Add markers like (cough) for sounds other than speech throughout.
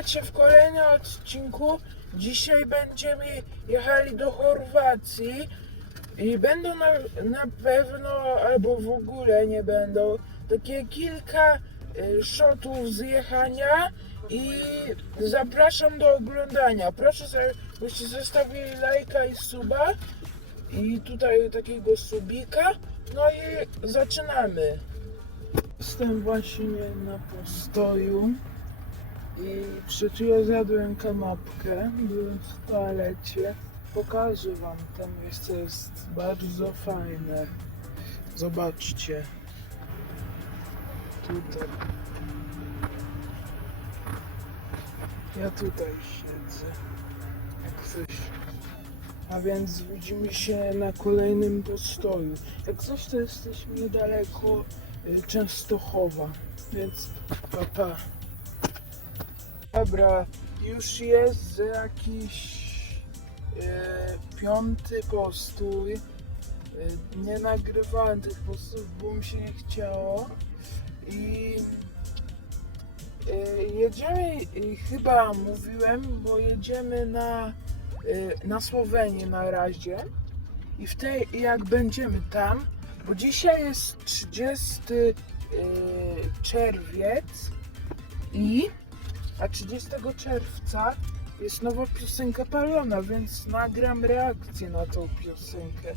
Witajcie w kolejnym odcinku. Dzisiaj będziemy jechali do Chorwacji i będą na, na pewno, albo w ogóle nie będą, takie kilka y, shotów zjechania i zapraszam do oglądania. Proszę, byście zostawili lajka i suba i tutaj takiego subika. No i zaczynamy. Jestem właśnie na postoju. I przed chwilą zjadłem kanapkę, byłem w toalecie. Pokażę wam, to miejsce jest bardzo fajne. Zobaczcie. Tutaj. Ja tutaj siedzę. Jak coś. A więc widzimy się na kolejnym postoju. Jak coś to jesteśmy niedaleko y, Częstochowa. Więc pa pa. Dobra, już jest jakiś e, piąty postój. E, nie nagrywałem tych postów, bo mi się nie chciało. I e, jedziemy, i chyba mówiłem, bo jedziemy na, e, na Słowenię na razie. I w tej, jak będziemy tam, bo dzisiaj jest 30 e, czerwiec i a 30 czerwca jest nowa piosenka Palona, więc nagram reakcję na tą piosenkę.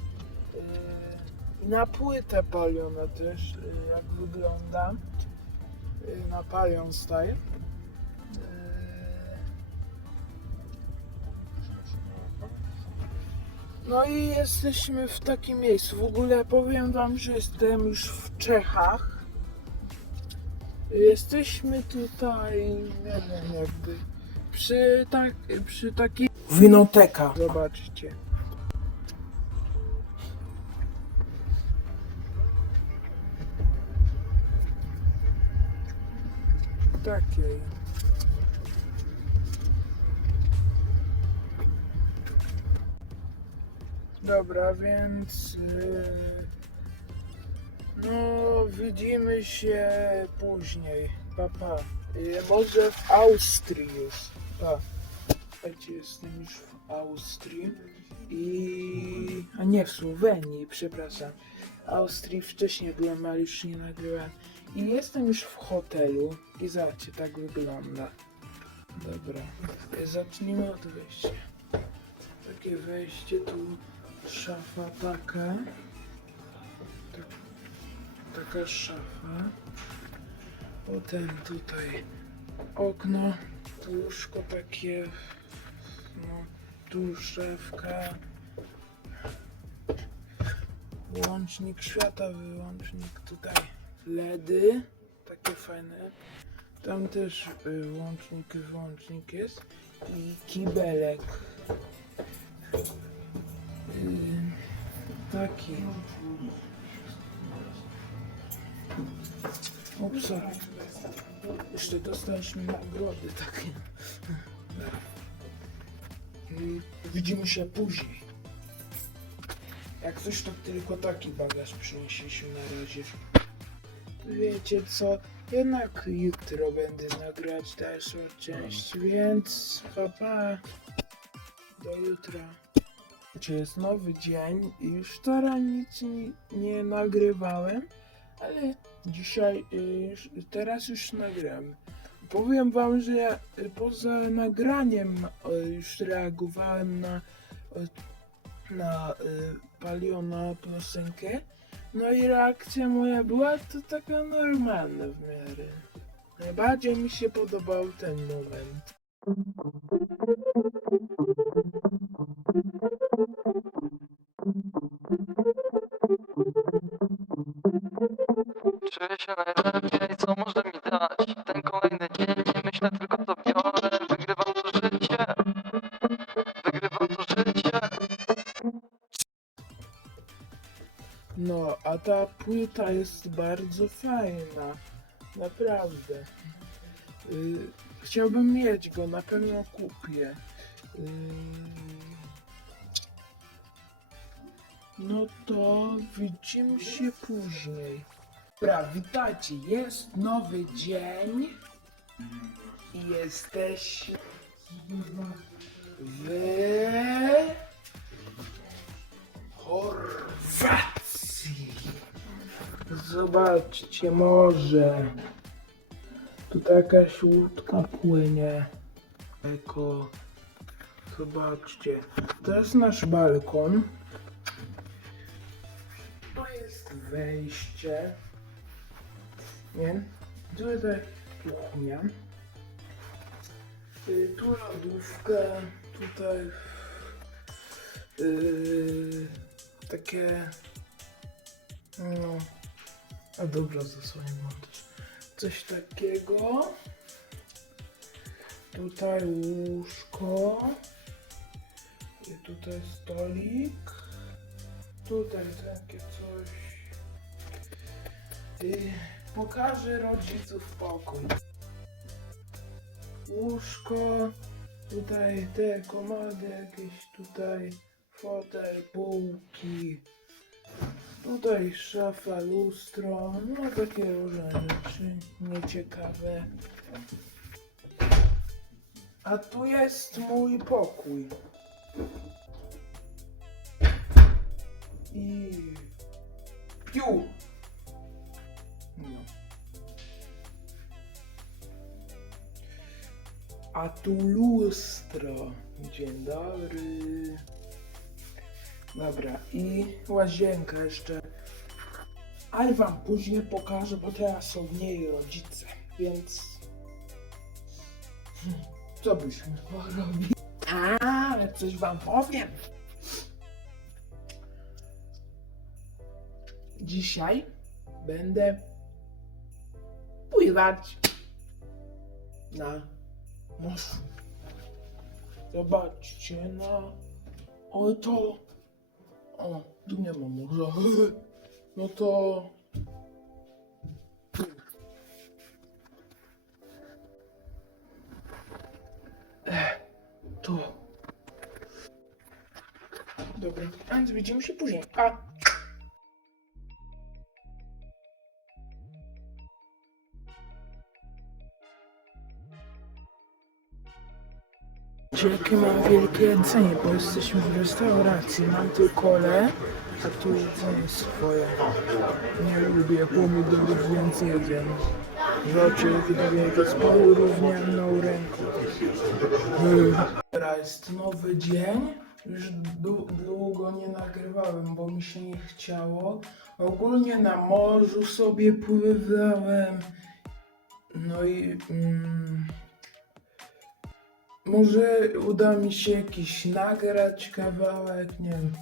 Yy, Na płytę Paliona też, yy, jak wygląda. Yy, Na Palion Style. Yy. No i jesteśmy w takim miejscu. W ogóle powiem wam, że jestem już w Czechach. Jesteśmy tutaj, nie wiem, jakby przy, tak, przy takiej... Winoteka. Zobaczcie. Takiej. Dobra, więc... Yy... No, widzimy się później. Pa, pa. Y, Może w Austrii już. Pa. Słuchajcie, jestem już w Austrii. I... A nie, w Słowenii, przepraszam. W Austrii wcześniej byłem, ale już nie nagrywałem. I jestem już w hotelu. I zobaczcie, tak wygląda. Dobra. Y, Zacznijmy od wejścia. Takie wejście, tu szafa taka. Tak taka szafa. Potem tutaj okno, łóżko takie, no, tu szafka, łącznik świata, wyłącznik tutaj, LEDy, takie fajne. Tam też y, łącznik wyłącznik jest i kibelek. Y, taki. Upsa. Jeszcze dostaliśmy nagrody takie. Widzimy się później. Jak coś to tylko taki bagaż przynieśliśmy na razie. Wiecie co? Jednak jutro będę nagrać dalszą część, więc papa. Do jutra. Czy jest nowy dzień i już wczoraj nic nie nagrywałem, ale dzisiaj, y, już- teraz już nagram. Powiem wam, że ja y, poza nagraniem y, już reagowałem na, na Paliona piosenkę. No i reakcja moja była to taka normalna w miarę. Najbardziej mi się podobał ten moment. Czuję się najlepiej, co może mi dać ten kolejny dzień, nie myślę tylko co biorę, wygrywam to życie, wygrywam to życie. No, a ta płyta jest bardzo fajna. Naprawdę. Y, chciałbym mieć go, na pewno kupię. Y, no to widzimy się później. Dobra, witajcie. Jest nowy dzień. I jesteś w Chorwacji. Zobaczcie morze. Tu jakaś łódka płynie. Eko. Zobaczcie. To jest nasz balkon. To jest wejście. Nie? Tutaj kuchnia. Y, Tu lodówka. Tutaj yy, takie no a dobra zasłonię też coś takiego tutaj łóżko i tutaj stolik tutaj takie coś y, pokażę rodziców pokój. Łóżko tutaj te komody jakieś tutaj fotel, półki. Tutaj szafa, lustro no takie różne rzeczy nieciekawe. A tu jest mój pokój. I piu A tu lustro. Dzień dobry. Dobra, i łazienka jeszcze. Ale wam później pokażę, bo teraz są w niej rodzice, więc... Hmm, Co byśmy porobili? Ale coś wam powiem. Dzisiaj będę pływać na. Zobaczcie na oto. O, tu nie ma morza. (laughs) No to. Tu. Dobra, więc widzimy się później. A. Jakie mam wielkie jedzenie, bo jesteśmy w restauracji. Mam tu kole, a tu jedzenie swoje. Nie lubię pomidorów, więc jedzę. Rzeczy wielkie z porównianą ręką. Teraz jest nowy dzień. Już dłu- długo nie nagrywałem, bo mi się nie chciało. Ogólnie na morzu sobie pływałem. No i... Mm, może uda mi się jakiś nagrać kawałek, nie wiem.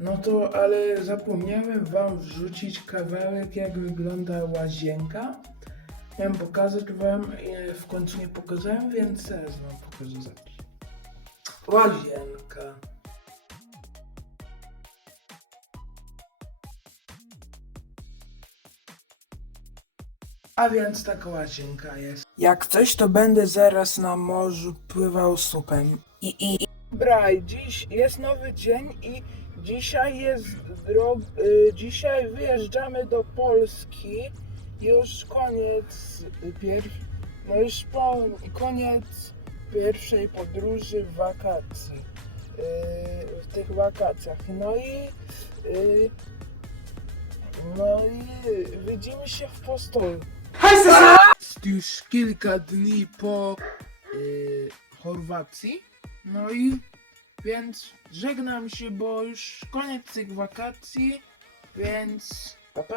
No to, ale zapomniałem wam wrzucić kawałek, jak wygląda łazienka. Miałem pokazać wam, i w końcu nie pokazałem, więc teraz wam pokażę. Łazienka. A więc taka łazienka jest. Jak coś, to będę zaraz na morzu pływał supem. I, i, i dziś jest nowy dzień i dzisiaj jest drog... Y, dzisiaj wyjeżdżamy do Polski. Już koniec pier... No już po... koniec pierwszej podróży w wakacji. Y, w tych wakacjach. No i... Y, no i widzimy się w postolu. Jest już kilka dni po y, Chorwacji. No i więc żegnam się, bo już koniec tych wakacji. Więc pa pa!